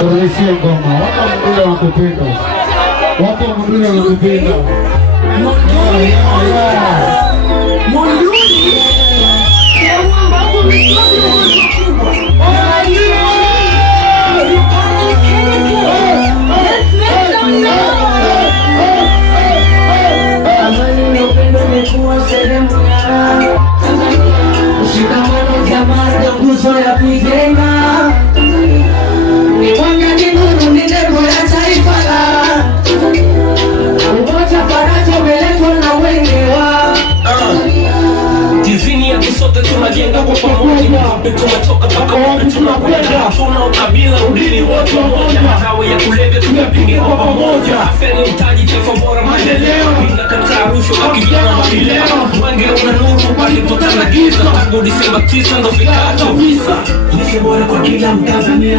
Tunaishia ngoma. Watu wa Munduli wanatupenda. Watu wa Munduli wanatupenda. Munduli. Ushikamano jamaa ndio nguzo ya kujenga. Ni mwanga ni nuru ni nembo ya taifa la. Umoja faraja umeletwa na wengi wa Tizini ya kusote tunajenga kwa pamoja. Tumetoka mpaka wapi tunakwenda. Tuna ukabila udini wote wamoja. Madawa ya kulevya tuyapinge kwa pamoja. Afya ni mtaji taifa bora maendeleo. Ninakataa rushwa kwa kijana wa leo. Mwenge una nuru pale tutana giza. Tangu Disemba 9 ndo vikacho visa. Lishe bora kwa kila Mtanzania.